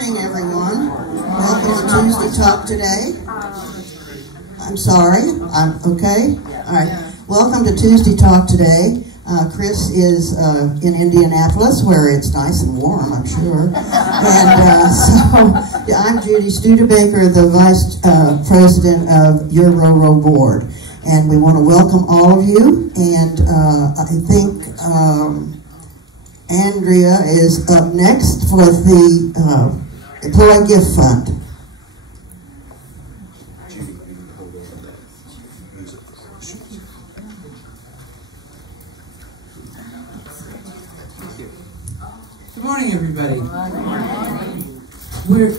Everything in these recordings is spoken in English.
morning, everyone. Welcome to Tuesday Talk today. I'm sorry. Okay? All right. Welcome to Tuesday Talk today. Chris is in Indianapolis, where it's nice and warm, I'm sure. And so I'm Judy Studebaker, the Vice President of your RoRo Board. And we want to welcome all of you. And I think Andrea is up next for the Employee Gift Fund. Good morning, everybody.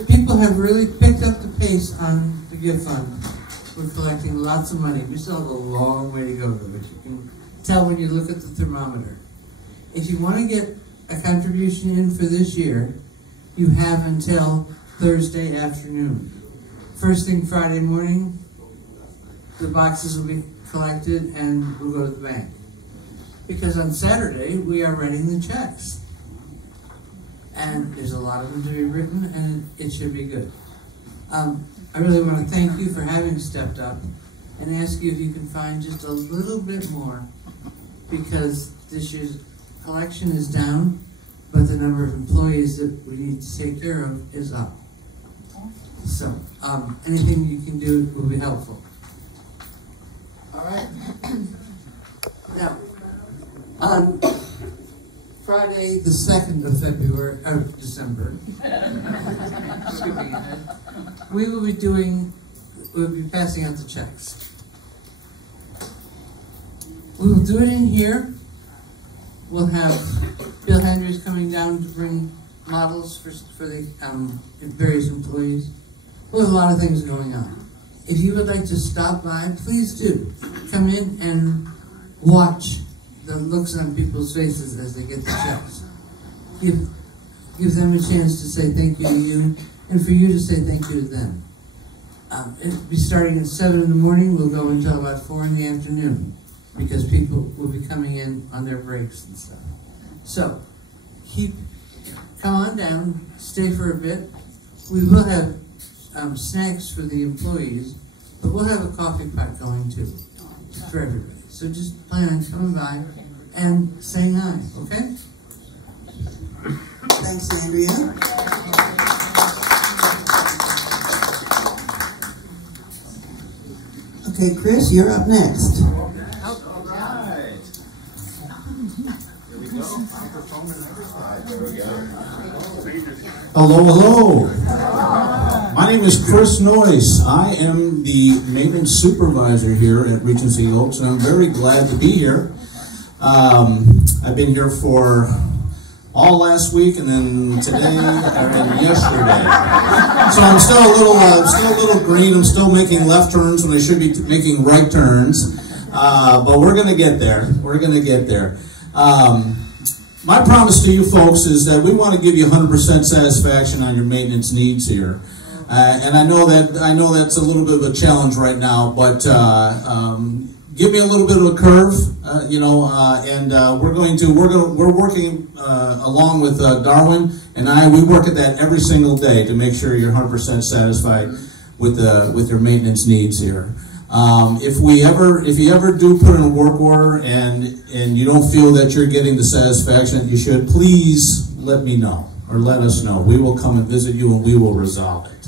People have really picked up the pace on the gift fund. We're collecting lots of money. We still have a long way to go, though, which you can tell when you look at the thermometer. If you want to get a contribution in for this year, you have until Thursday afternoon. First thing Friday morning, the boxes will be collected and we'll go to the bank. Because on Saturday, we are writing the checks. And there's a lot of them to be written, and it should be good. I really want to thank you for having stepped up and ask you if you can find just a little bit more, because this year's collection is down, but the number of employees that we need to take care of is up. So anything you can do will be helpful. All right. Now, Friday, the 2nd of December, skipping ahead, we'll be passing out the checks. We will do it in here. We'll have Bill Hendricks coming down to bring models for the various employees. We'll have a lot of things going on. If you would like to stop by, please do. Come in and watch the looks on people's faces as they get the checks. Give them a chance to say thank you to you, and for you to say thank you to them. It'll be starting at 7 in the morning. We'll go until about 4 in the afternoon, because people will be coming in on their breaks and stuff. So, come on down, stay for a bit. We will have snacks for the employees, but we'll have a coffee pot going too, for everybody. So just plan on coming by and saying hi, okay? Thanks, Andrea. Okay, Chris, you're up next. All right. Here we go. Hello, hello. My name is Chris Noyce. I am the maintenance supervisor here at Regency Oaks, and I'm very glad to be here. I've been here for all last week, and then today, and yesterday. So I'm still a little green. I'm still making left turns when I should be making right turns. But we're going to get there. We're going to get there. My promise to you folks is that we want to give you 100% satisfaction on your maintenance needs here. And I know that's a little bit of a challenge right now, but give me a little bit of a curve, and we're working along with Darwin and we work at that every single day to make sure you're 100% satisfied with your maintenance needs here. If you ever do put in a work order and you don't feel that you're getting the satisfaction that you should, please let me know or let us know. We will come and visit you and we will resolve it.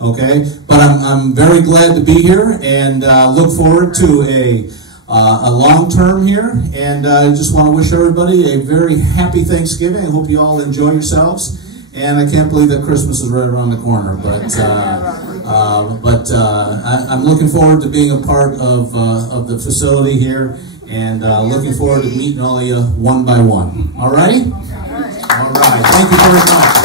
Okay, but I'm very glad to be here and look forward to a long term here. And I just want to wish everybody a very happy Thanksgiving. I hope you all enjoy yourselves. And I can't believe that Christmas is right around the corner. But I'm looking forward to being a part of the facility here, and looking forward to meeting all of you one by one. All righty? All right. Thank you very much.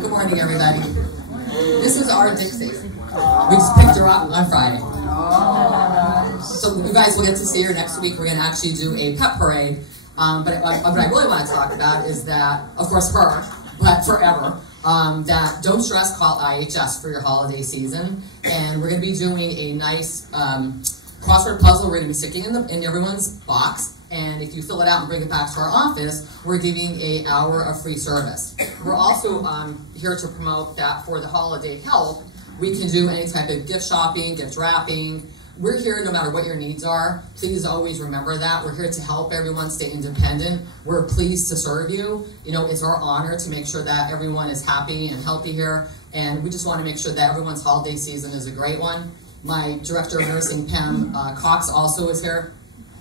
Good morning, everybody. This is our Dixie. We just picked her up on Friday. So you guys will get to see her next week. We're going to actually do a pep parade. But what I really want to talk about is that, of course, her, but forever, that don't stress, call IHS for your holiday season. and we're going to be doing a nice crossword puzzle. We're going to be sticking in everyone's box, and if you fill it out and bring it back to our office, we're giving an hour of free service. We're also here to promote that for the holiday help, we can do any type of gift shopping, gift wrapping. We're here no matter what your needs are. Please always remember that. We're here to help everyone stay independent. We're pleased to serve you. You know, it's our honor to make sure that everyone is happy and healthy here. And we just want to make sure that everyone's holiday season is a great one. My director of nursing, Pam Cox, also is here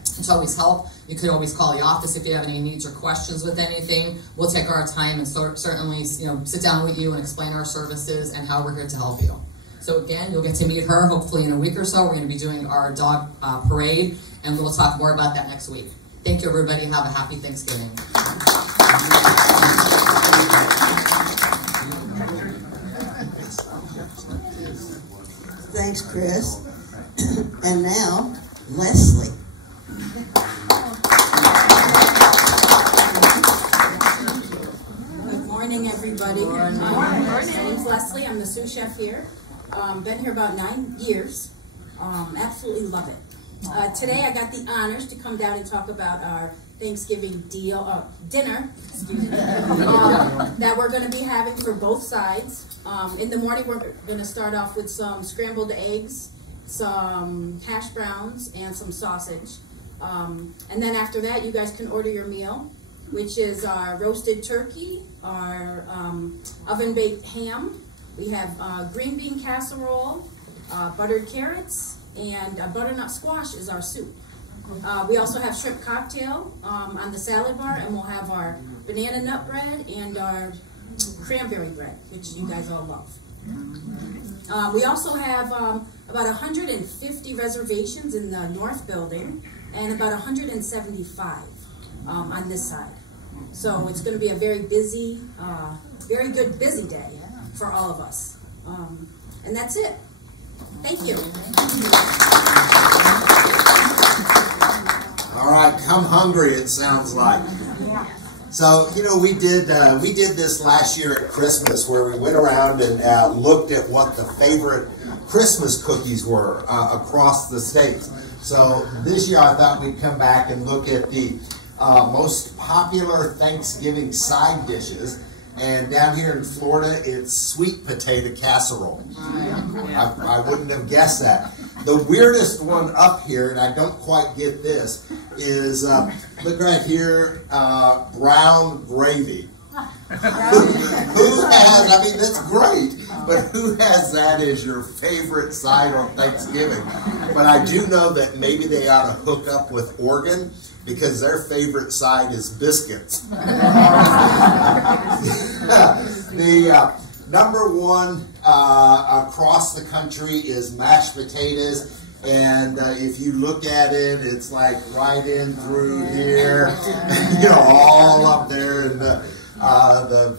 to always help. You could always call the office if you have any needs or questions with anything. We'll take our time and certainly, you know, sit down with you and explain our services and how we're here to help you. So again, you'll get to meet her hopefully in a week or so. We're going to be doing our dog parade, and we'll talk more about that next week. Thank you, everybody. Have a happy Thanksgiving. Thanks, Chris. And now, Leslie. Good morning, everybody. My name's Leslie. I'm the sous chef here. Been here about 9 years. Absolutely love it. Today I got the honors to come down and talk about our Thanksgiving dinner that we're going to be having for both sides. In the morning we're going to start off with some scrambled eggs, some hash browns, and some sausage. And then after that you guys can order your meal, which is our roasted turkey, our oven-baked ham. We have green bean casserole, buttered carrots, and butternut squash is our soup. We also have shrimp cocktail on the salad bar, and we'll have our banana nut bread and our cranberry bread, which you guys all love. We also have about 150 reservations in the north building and about 175 on this side. So it's going to be a very busy, very good busy day for all of us. And that's it. Thank you. All right, come hungry, it sounds like. So, you know, we did this last year at Christmas, where we went around and looked at what the favorite Christmas cookies were across the states. So this year I thought we'd come back and look at the most popular Thanksgiving side dishes. And down here in Florida, it's sweet potato casserole. I wouldn't have guessed that. The weirdest one up here, and I don't quite get this, is, look right here, brown gravy. Who has, I mean, that's great, but who has that as your favorite side on Thanksgiving? But I do know that maybe they ought to hook up with Oregon, because their favorite side is biscuits. The number one across the country is mashed potatoes, and if you look at it, it's like right in through here, you know, all up there in the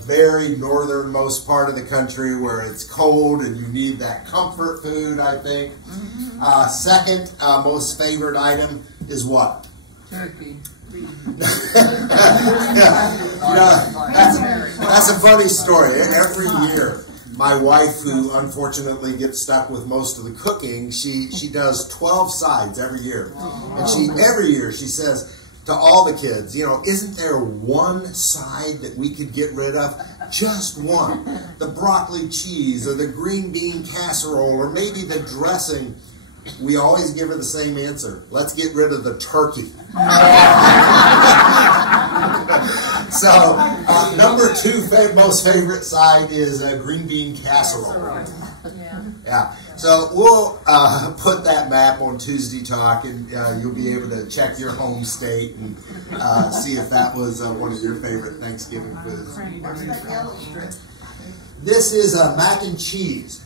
very northernmost part of the country where it's cold and you need that comfort food, I think. Second most favorite item is what? Turkey. That's a funny story. Every year, my wife, who unfortunately gets stuck with most of the cooking, she does 12 sides every year. And every year she says to all the kids, you know, isn't there one side that we could get rid of? Just one. The broccoli cheese, or the green bean casserole, or maybe the dressing. We always give her the same answer. Let's get rid of the turkey. So, number two most favorite side is green bean casserole. Yeah. So we'll put that map on Tuesday Talk, and you'll be able to check your home state and see if that was one of your favorite Thanksgiving foods. This is mac and cheese.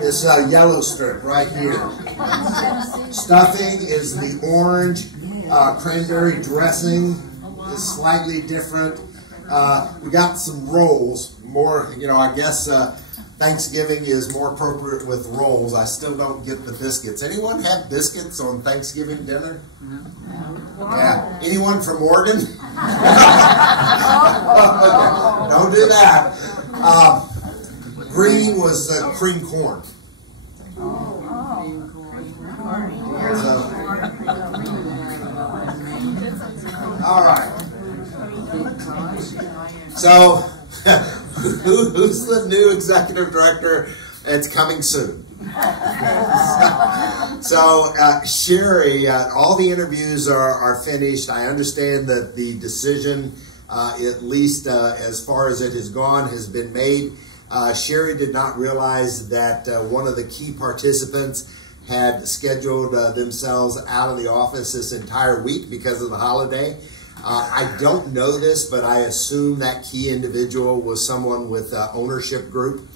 This yellow strip right here. Stuffing is the orange. Cranberry dressing is slightly different. We got some rolls. More, you know, I guess Thanksgiving is more appropriate with rolls. I still don't get the biscuits. Anyone have biscuits on Thanksgiving dinner? No. Yeah. Anyone from Oregon? Don't do that. Green was cream corn. All right. So, who's the new executive director? It's coming soon. So, Sherry, all the interviews are finished. I understand that the decision, at least as far as it has gone, has been made. Sherry did not realize that one of the key participants had scheduled themselves out of the office this entire week because of the holiday. I don't know this, but I assume that key individual was someone with ownership group.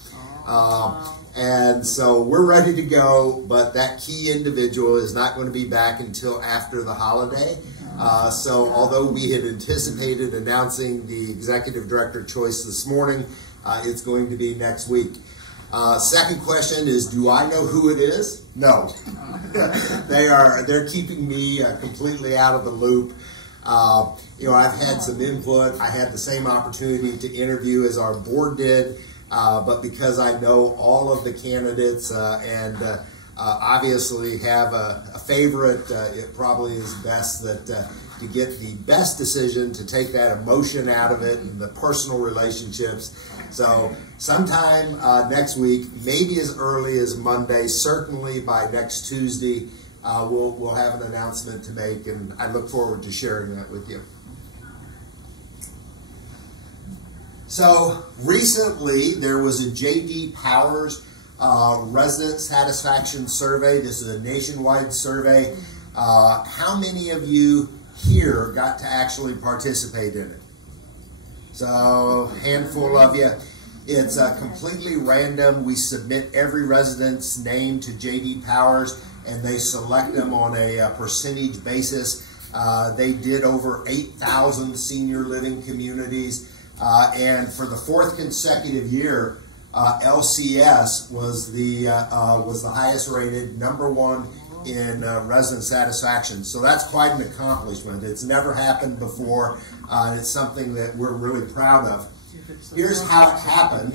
And so we're ready to go, but that key individual is not going to be back until after the holiday. So although we had anticipated announcing the executive director choice this morning, it's going to be next week. Second question is, do I know who it is? No. They're keeping me completely out of the loop. You know, I've had some input. I had the same opportunity to interview as our board did, but because I know all of the candidates and obviously have a favorite, it probably is best that to get the best decision, to take that emotion out of it and the personal relationships. So sometime next week, maybe as early as Monday, certainly by next Tuesday, we'll have an announcement to make, and I look forward to sharing that with you. So recently, there was a J.D. Powers resident satisfaction survey. This is a nationwide survey. How many of you here got to actually participate in it? So, handful of you. It's completely random. We submit every resident's name to J.D. Powers, and they select them on a percentage basis. They did over 8,000 senior living communities, and for the fourth consecutive year, LCS was the highest rated, #1 in resident satisfaction. So that's quite an accomplishment. It's never happened before. It's something that we're really proud of. Here's how it happened.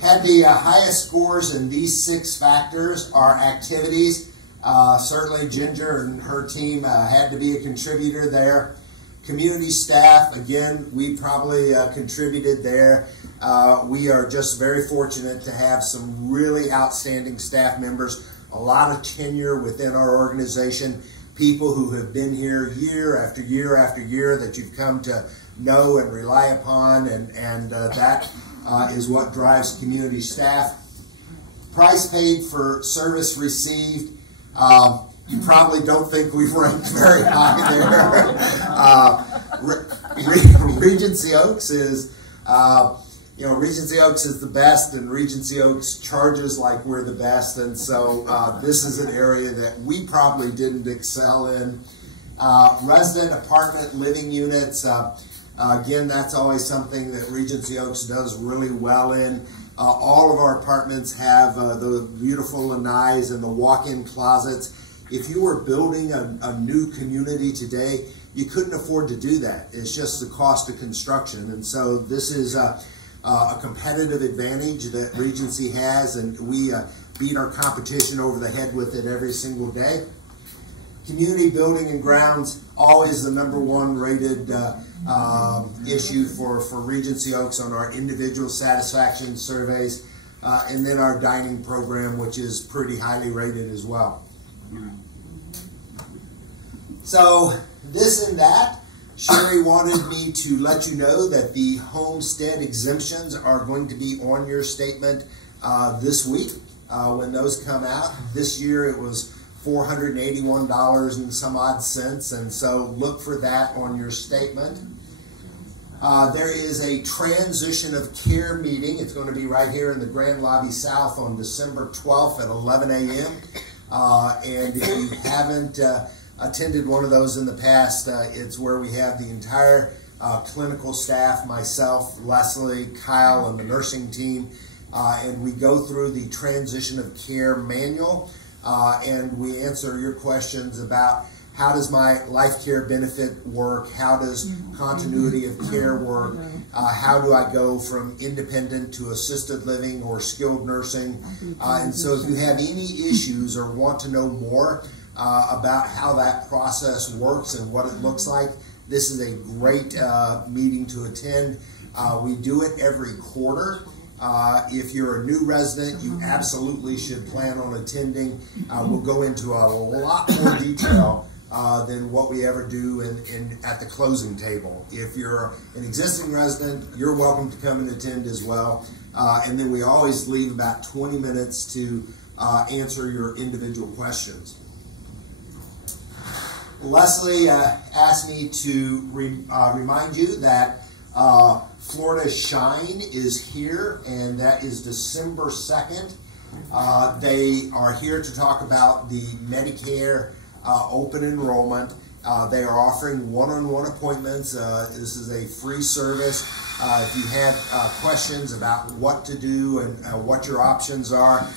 Had the highest scores in these 6 factors. Our activities, certainly Ginger and her team had to be a contributor there. Community staff, again, we probably contributed there. We are just very fortunate to have some really outstanding staff members, a lot of tenure within our organization, people who have been here year after year after year that you've come to know and rely upon, and that is what drives community staff. Price paid for service received. You probably don't think we've ranked very high there. Regency Oaks is, Regency Oaks is the best, and Regency Oaks charges like we're the best, and so this is an area that we probably didn't excel in. Resident apartment living units, again, that's always something that Regency Oaks does really well in. All of our apartments have the beautiful lanais and the walk-in closets. If you were building a new community today, you couldn't afford to do that. It's just the cost of construction. And so this is a competitive advantage that Regency has, and we beat our competition over the head with it every single day. Community building and grounds, always the #1 rated issue for Regency Oaks on our individual satisfaction surveys. And then our dining program, which is pretty highly rated as well. So this and that, Sherry wanted me to let you know that the homestead exemptions are going to be on your statement this week when those come out. This year it was $481 and some odd cents, and so look for that on your statement. There is a transition of care meeting. It's going to be right here in the Grand Lobby South on December 12th at 11 a.m. And if you haven't attended one of those in the past, it's where we have the entire clinical staff, myself, Leslie, Kyle, and the nursing team, and we go through the transition of care manual, and we answer your questions about how does my life care benefit work? How does continuity of care work? How do I go from independent to assisted living or skilled nursing? And so if you have any issues or want to know more about how that process works and what it looks like, this is a great meeting to attend. We do it every quarter. If you're a new resident, you absolutely should plan on attending. We'll go into a lot more detail than what we ever do at the closing table. If you're an existing resident, you're welcome to come and attend as well. And then we always leave about 20 minutes to answer your individual questions. Leslie asked me to remind you that Florida Shine is here, and that is December 2nd. They are here to talk about the Medicare open enrollment. They are offering one-on-one appointments. This is a free service. If you have questions about what to do and what your options are,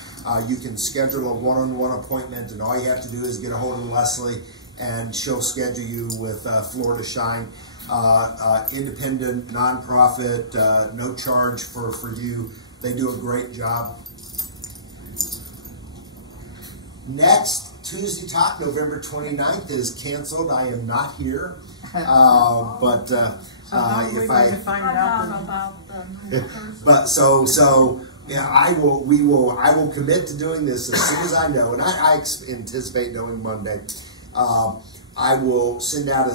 you can schedule a one-on-one appointment, and all you have to do is get a hold of Leslie, and she'll schedule you with Florida Shine. Independent, nonprofit, no charge for you. They do a great job. Next, Tuesday Talk, November 29th is canceled. I am not here. But if yeah, I will commit to doing this as soon as I know, and I anticipate knowing Monday. I will send out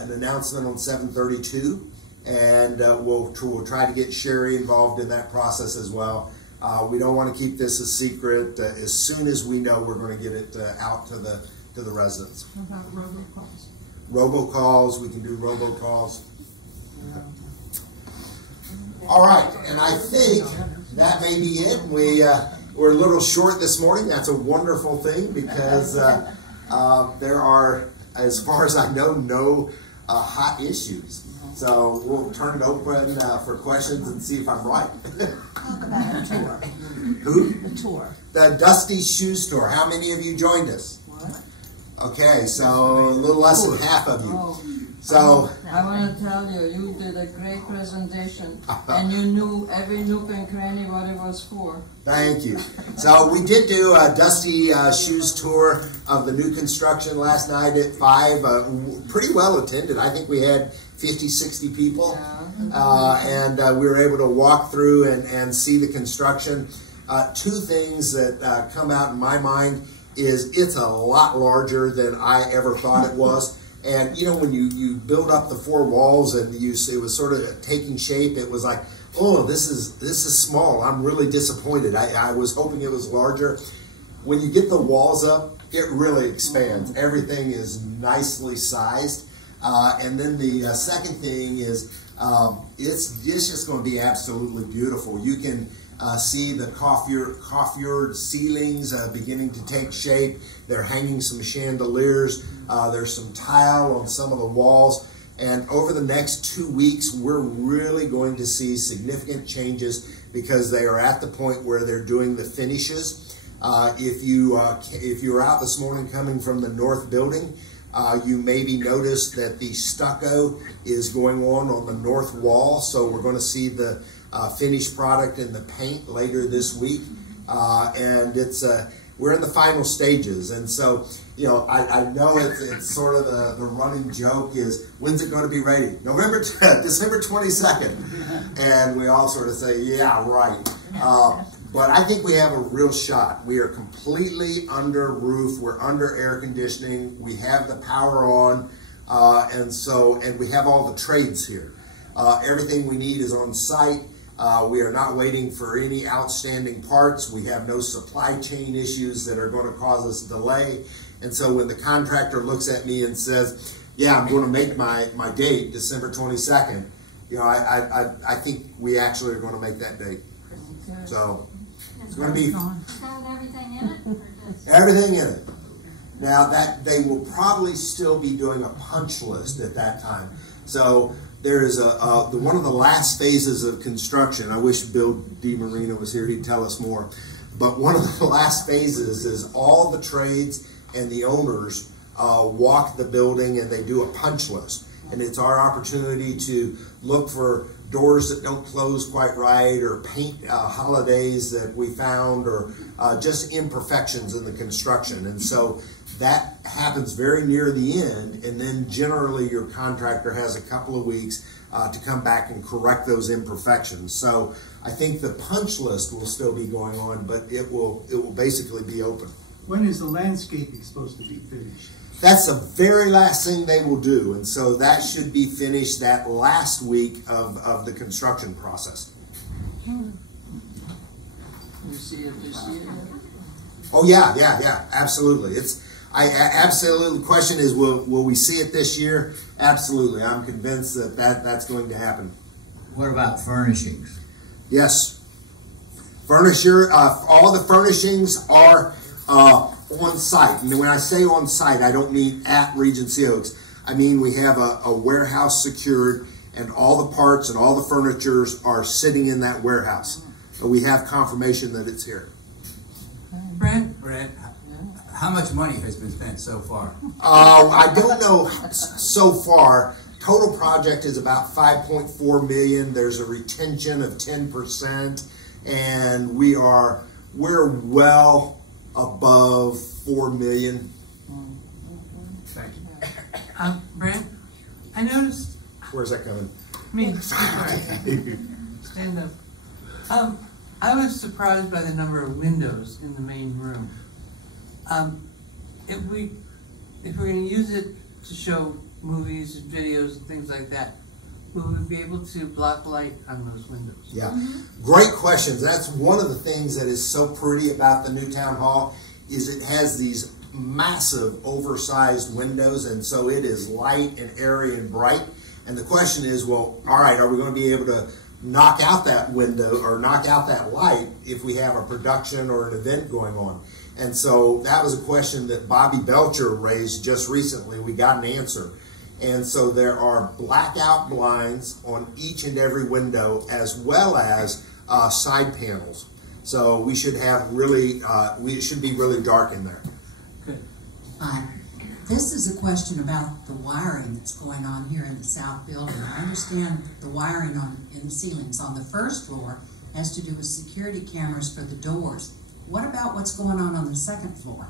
an announcement on 7:32, and we'll try to get Sherry involved in that process as well. We don't want to keep this a secret. As soon as we know, we're going to get it out to the residents. What about robocalls? Robocalls, we can do robocalls. Yeah. All right, and I think that may be it. We're a little short this morning. That's a wonderful thing, because there are, as far as I know, no hot issues. So we'll turn it open for questions and see if I'm right. Talk about the tour. Who? The tour. The Dusty Shoe Store. How many of you joined us? What? Okay, so a little less than half of you. Oh. So I want to tell you, you did a great presentation, and you knew every nook and cranny what it was for. Thank you. So we did do a Dusty Shoes tour of the new construction last night at 5. Pretty well attended. I think we had 50, 60 people. And we were able to walk through and see the construction. Two things that come out in my mind is it's a lot larger than I ever thought it was. And you know, when you build up the 4 walls and it was sort of taking shape, it was like, oh, this is small. I'm really disappointed. I was hoping it was larger. When you get the walls up, it really expands. Everything is nicely sized. And then the second thing is it's just going to be absolutely beautiful. You can see the coiffured ceilings beginning to take shape. They're hanging some chandeliers. There's some tile on some of the walls. And over the next 2 weeks, we're really going to see significant changes because they are at the point where they're doing the finishes. If you were out this morning coming from the north building, you maybe noticed that the stucco is going on the north wall. So we're going to see the finished product in the paint later this week. And we're in the final stages. And so, you know, I know it's sort of the running joke is, when's it going to be ready? December 22nd. And we all sort of say, yeah, right. But I think we have a real shot. We are completely under roof. We're under air conditioning. We have the power on. And we have all the trades here. Everything we need is on site. We are not waiting for any outstanding parts. We have no supply chain issues that are going to cause us delay. And so when the contractor looks at me and says, yeah, I'm going to make my date December 22nd, you know, I think we actually are going to make that date. So it's going to be everything in it? Everything in it. Now that they will probably still be doing a punch list at that time. So there is one of the last phases of construction. I wish Bill DiMarino was here. He'd tell us more. But one of the last phases is all the trades and the owners walk the building and they do a punch list. And it's our opportunity to look for doors that don't close quite right, or paint holidays that we found, or just imperfections in the construction. And so that happens very near the end, and then generally your contractor has a couple of weeks to come back and correct those imperfections. So I think the punch list will still be going on, but it will basically be open. When is the landscaping supposed to be finished? That's the very last thing they will do, and so that should be finished that last week of the construction process. You see it this year? Oh yeah, absolutely. Absolutely. The question is, will we see it this year? Absolutely. I'm convinced that's going to happen. What about furnishings? Yes. Furniture, all the furnishings are on site. And when I say on site, I don't mean at Regency Oaks. I mean we have a warehouse secured, and all the parts and all the furnitures are sitting in that warehouse. So we have confirmation that it's here. Brent, how much money has been spent so far? I don't know so far. Total project is about $5.4 million. There's a retention of 10%, and we're well above $4 million. Thank you. Brent, I noticed. Where's that coming? Me. Stand up. I was surprised by the number of windows in the main room. If we're going to use it to show movies and videos and things like that, will we be able to block light on those windows? Yeah, great questions. That's one of the things that is so pretty about the new town hall, is it has these massive oversized windows, and so it is light and airy and bright. And the question is, well, all right, are we going to be able to knock out that window or knock out that light if we have a production or an event going on? And so that was a question that Bobby Belcher raised just recently. We got an answer. And so there are blackout blinds on each and every window, as well as side panels. So we should have really, it should be really dark in there. Good. This is a question about the wiring that's going on here in the south building. I understand the wiring in the ceilings on the first floor has to do with security cameras for the doors. What about what's going on the second floor?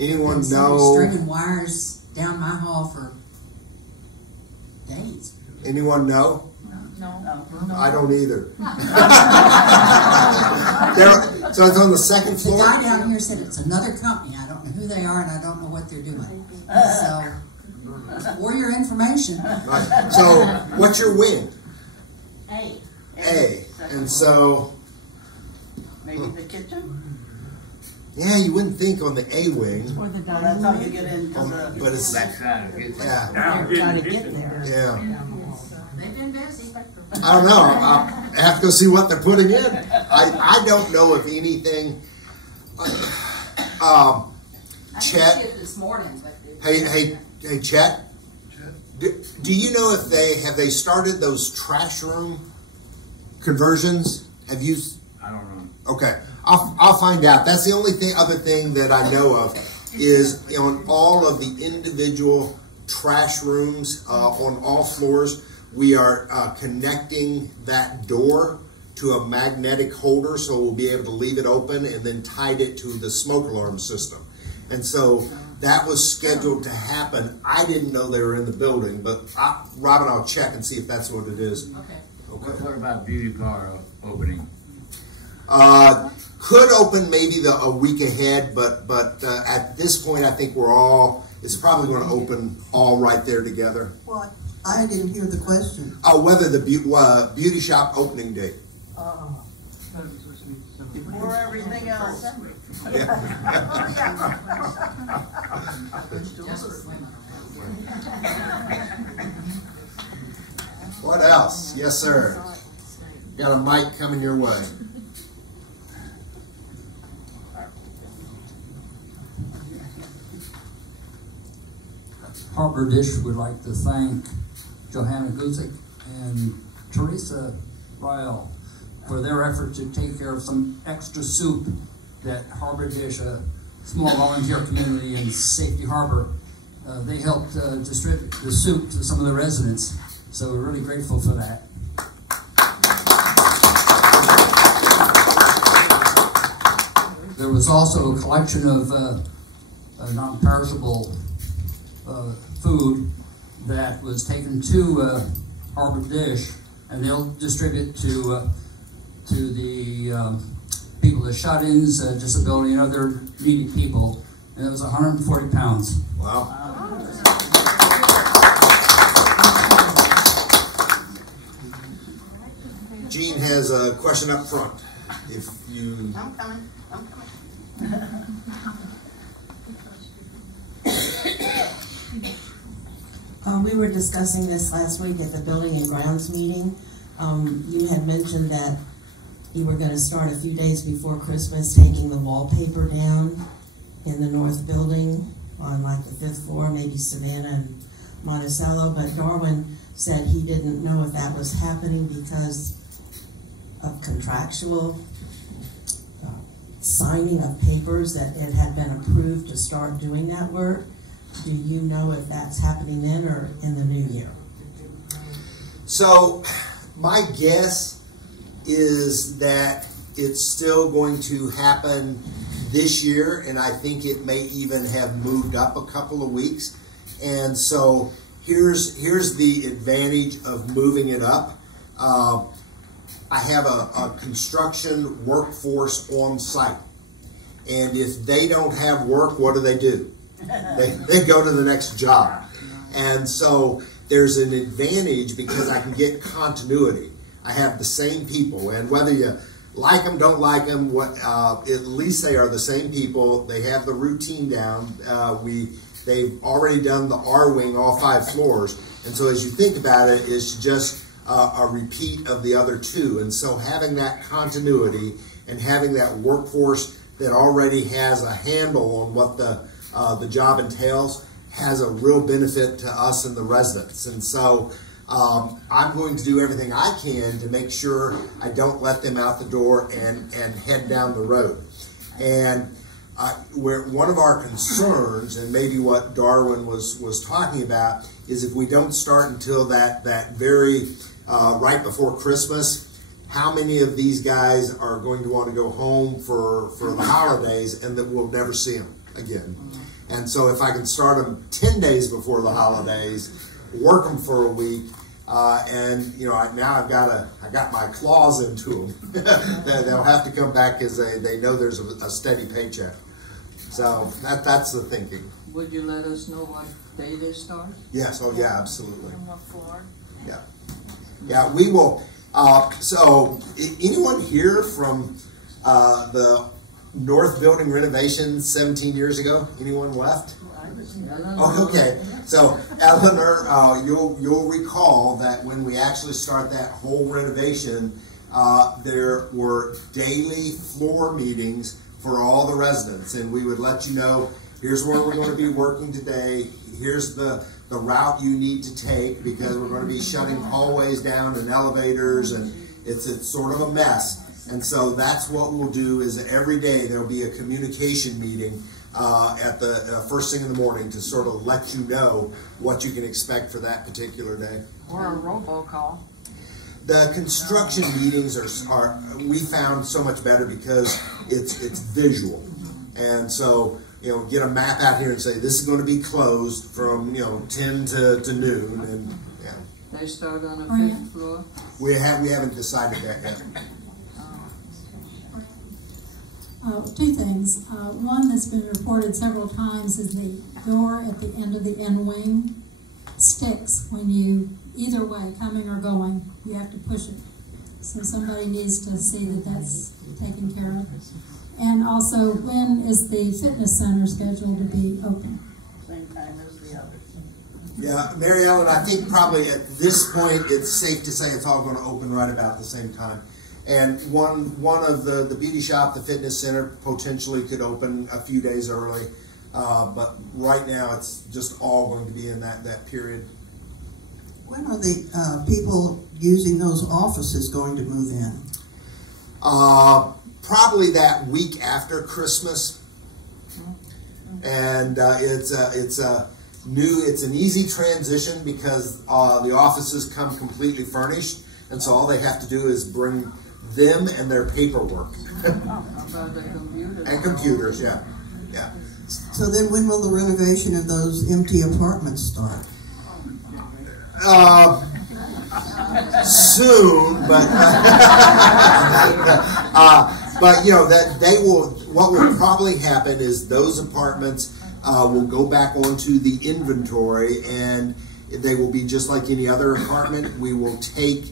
Anyone Been know? Stringing wires down my hall for days. Anyone know? No. I don't either. So it's on the second The floor? guy down here said it's another company. I don't know who they are, and I don't know what they're doing. So, for your information. Right. So what's your wing? A. And so, Maybe the kitchen? yeah, you wouldn't think on the A wing. Or the dining room. That's how you get in. But it's, Backside of it. yeah, They're trying to get there. yeah. They've been busy. I don't know. I have to go see what they're putting in. I don't know if anything. I Chet, didn't see it this morning, but hey, Chet. Do you know if they started those trash room conversions? Have you? I don't know. Okay, I'll find out. That's the only other thing that I know of is on all of the individual trash rooms on all floors. We are connecting that door to a magnetic holder, so we'll be able to leave it open, and then tied it to the smoke alarm system. And so that was scheduled to happen. I didn't know they were in the building, but Robin, I'll check and see if that's what it is. okay. What about beauty parlor opening? Could open maybe a week ahead, but at this point, I think it's probably going to open all right there together. What? I didn't hear the question. Whether the beauty shop opening date. Before everything else. What else? Yes, sir. Got a mic coming your way. Harbor Dish would like to thank Johanna Guzik and Teresa Ryle for their effort to take care of some extra soup that Harbor Dish small volunteer community in Safety Harbor. They helped distribute the soup to some of the residents, so we're really grateful for that. There was also a collection of non-perishable food that was taken to Harbor Dish, and they'll distribute to the people, the shut-ins, disability, and other needy people. And it was 140 pounds. Wow. Gene has a question up front. If you... I'm coming. We were discussing this last week at the Building and Grounds meeting. You had mentioned that you were going to start a few days before Christmas taking the wallpaper down in the north building on like the 5th floor, maybe Savannah and Monticello, but Darwin said he didn't know if that was happening because of contractual signing of papers that it had been approved to start doing that work. Do you know if that's happening then or in the new year? So my guess is that it's still going to happen this year, and I think it may even have moved up a couple of weeks. And so here's the advantage of moving it up. I have a construction workforce on site, and if they don't have work, what do? They go to the next job. And so there's an advantage because I can get continuity. I have the same people, and whether you like them, don't like them, at least they are the same people. They have the routine down. They've already done the R-wing, all 5 floors. And so as you think about it, it's just a repeat of the other 2. And so having that continuity and having that workforce that already has a handle on what the job entails has a real benefit to us and the residents. And so I'm going to do everything I can to make sure I don't let them out the door and head down the road. And one of our concerns, and maybe what Darwin was talking about, is if we don't start until that very right before Christmas, how many of these guys are going to want to go home for the holidays and that we'll never see them again. And so if I can start them 10 days before the holidays, work them for a week, and now I got my claws into them. They'll have to come back because they know there's a steady paycheck. So that's the thinking. Would you let us know what day they start? Yes. Oh yeah, absolutely. On what floor? Yeah. Yeah, we will. So anyone here from the North Building renovation 17 years ago? Anyone left? Oh, okay. So Eleanor, you'll recall that when we actually start that whole renovation, there were daily floor meetings for all the residents, and we would let you know, here's where we're going to be working today, here's the route you need to take, because we're going to be shutting hallways down and elevators, and it's sort of a mess. And so that's what we'll do, is that every day there'll be a communication meeting at the first thing in the morning to sort of let you know what you can expect for that particular day. Or a robocall. The construction meetings are we found so much better because it's visual. And so, get a map out here and say, this is going to be closed from, 10 to noon. And yeah. They start on the 5th floor? We haven't decided that yet. Two things. One that's been reported several times is the door at the end of the end wing sticks when you, either way, coming or going, you have to push it. So somebody needs to see that that's taken care of. And also, when is the fitness center scheduled to be open? Same time as the others. Yeah, Mary Ellen, I think probably at this point it's safe to say it's all going to open right about the same time. And one of the beauty shop, the fitness center, potentially could open a few days early. But right now it's just all going to be in that period. When are the people using those offices going to move in? Probably that week after Christmas. and it's an easy transition because the offices come completely furnished, and so all they have to do is bring them and their paperwork. And computers, yeah. So then when will the renovation of those empty apartments start? Soon, but but you know that they will. What will probably happen is those apartments will go back onto the inventory, and they will be just like any other apartment. We will take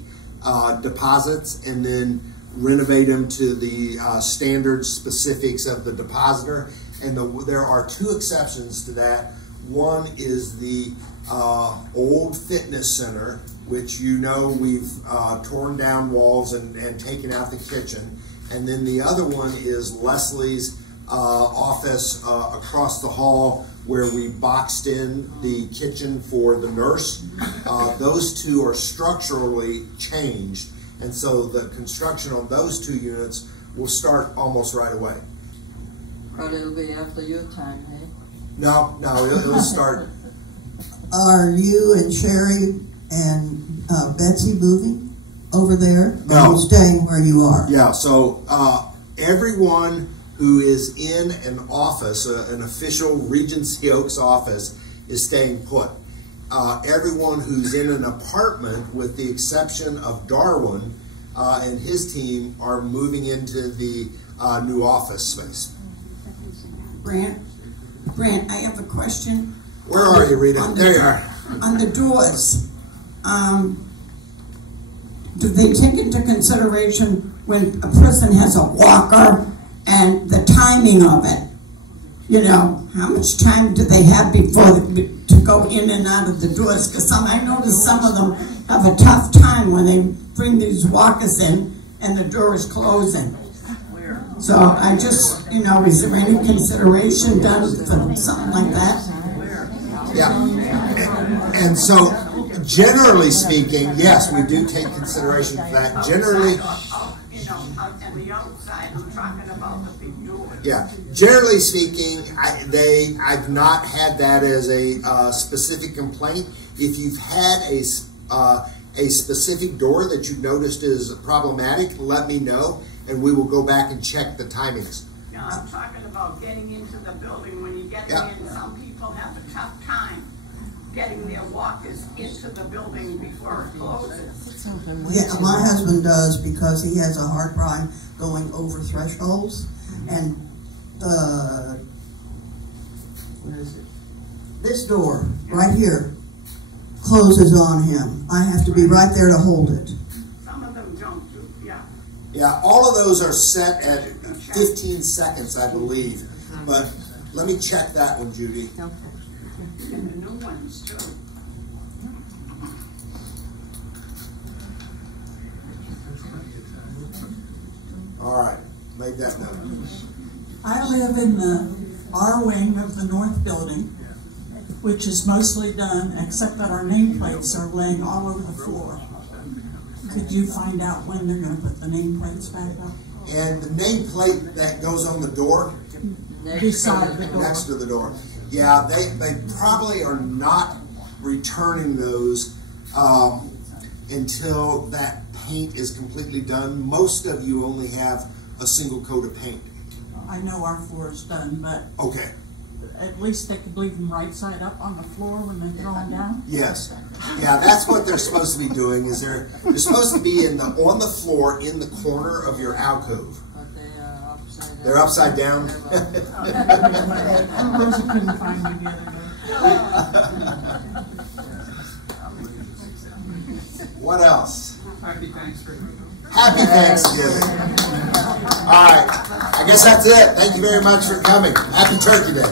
deposits and then renovate them to the standard specifics of the depositor. And there are two exceptions to that. One is the old fitness center, which you know we've torn down walls and taken out the kitchen. And then the other one is Leslie's office across the hall, where we boxed in the kitchen for the nurse. Those two are structurally changed, and so the construction on those two units will start almost right away. But it'll be after your time, eh? No, it'll start. Are you and Sherry and Betsy moving over there? No. Or are you staying where you are? Yeah, so everyone who is in an office, an official Regency Oaks office, is staying put. Everyone who's in an apartment, with the exception of Darwin and his team, are moving into the new office space. Brant, I have a question. Where are you, Rita? There you are. On the doors, do they take into consideration when a person has a walker and the timing of it? You know, how much time do they have before to go in and out of the doors? Because I notice some of them have a tough time when they bring these walkers in and the door is closing. So I just, you know, is there any consideration done for something like that? Yeah, and so generally speaking, yes, we do take consideration for that. Generally, you know, out on the outside, I'm talking about the big door. yeah. Generally speaking, I've not had that as a specific complaint. If you've had a specific door that you've noticed is problematic, let me know, and we will go back and check the timings. No, I'm talking about getting into the building. When you get in, some people have a tough time getting their walkers into the building before it closes. Yeah, my husband does, because he has a hard time going over thresholds, and what is it? This door right here closes on him. I have to be right there to hold it. Some of them don't do, yeah. Yeah, all of those are set at 15 seconds, I believe. But let me check that one, Judy. And the new ones too. All right, make that note. I live in the R wing of the north building, which is mostly done, except that our nameplates are laying all over the floor. Could you find out when they're going to put the nameplates back up? And the nameplate that goes on the door? Beside the door. Next to the door. Yeah, they probably are not returning those until that paint is completely done. Most of you only have a single coat of paint. I know our floor is done, but okay. At least they could leave them right side up on the floor when they throw them down? Yes. Yeah, that's what they're supposed to be doing. Is they're supposed to be on the floor in the corner of your alcove. They're upside down. Rosie couldn't find me the other day. What else? Happy Thanksgiving. Happy Thanksgiving. All right. I guess that's it. Thank you very much for coming. Happy Turkey Day.